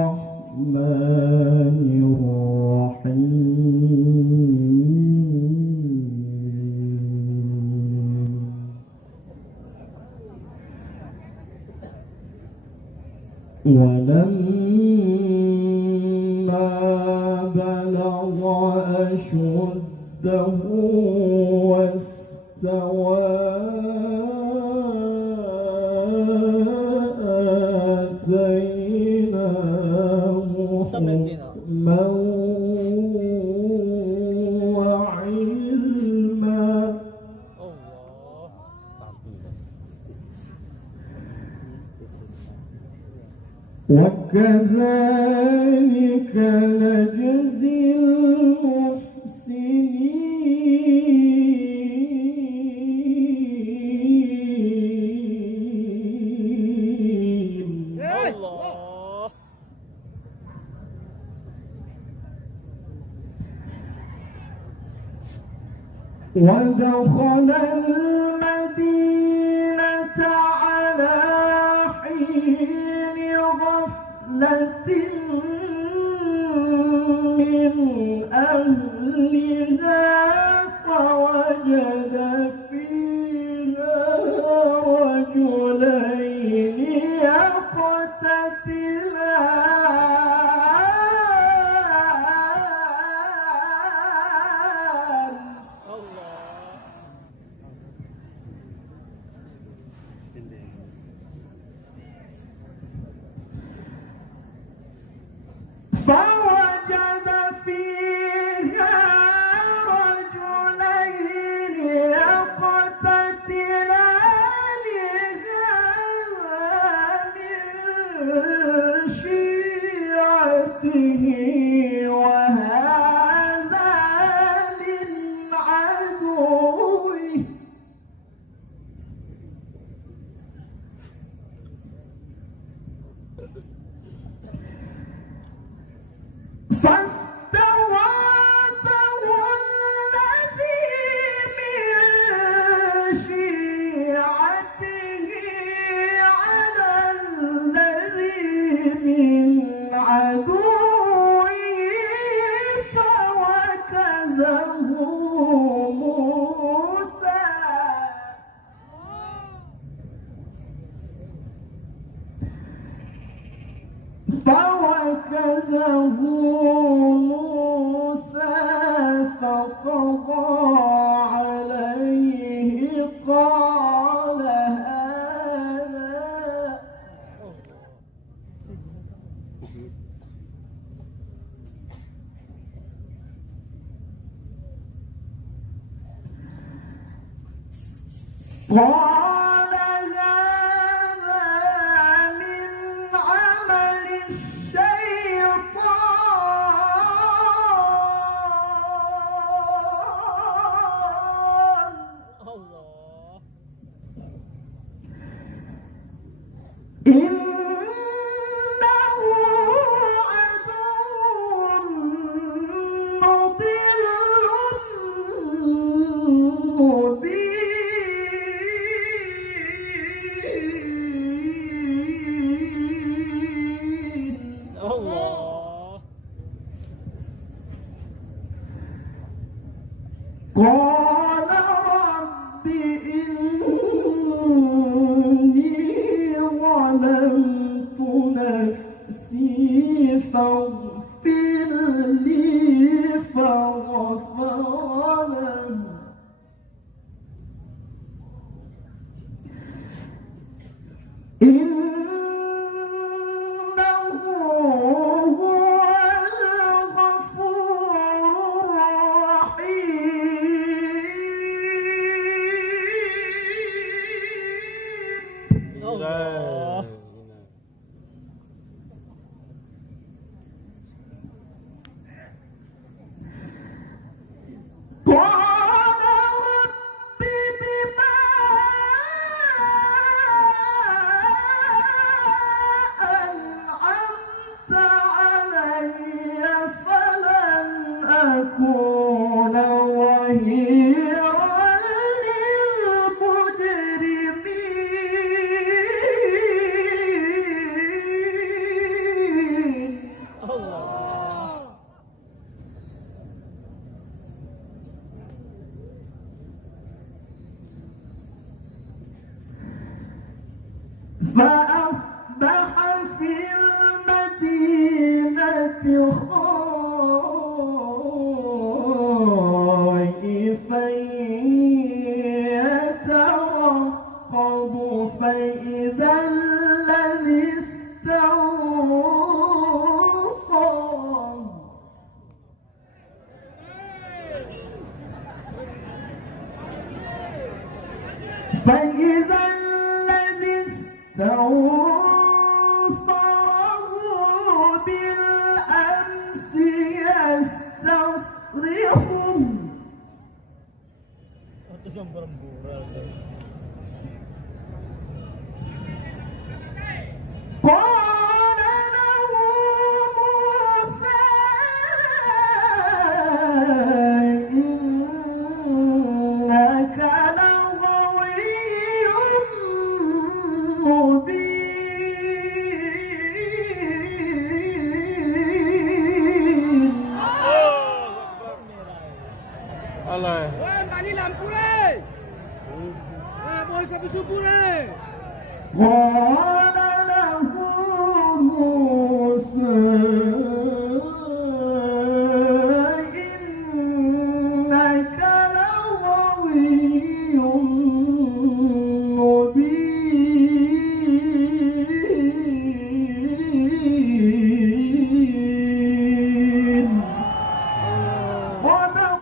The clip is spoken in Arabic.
الرحمن الرحيم ولما بلغ أشده واستوى آتيناه حكما وعلما وكذلك نجزي المحسنين ودخل المدينة على حين غفلة من أهلها فوجد فيها رجلين يقتتلان فوجد فيها رجلين يقتتلان من شيعته وهذا من عدوه فاستغاثه الذي من شيعته على الذي من عدوه فوكزه موسى فقضى عليه قال هذا قال هذا من عمل الشيطان إنه عدو مضل مبين قال رب إني ظلمت نفسي فاغفر لي فغفر له إنه هو الغفور الرحيم فإذا الذي استنصره بالأمس يستصرخهم قال له موسى إنك لغوي مبين Alah. Woi, balik lampu ni. Boleh sampai subuh ni. قال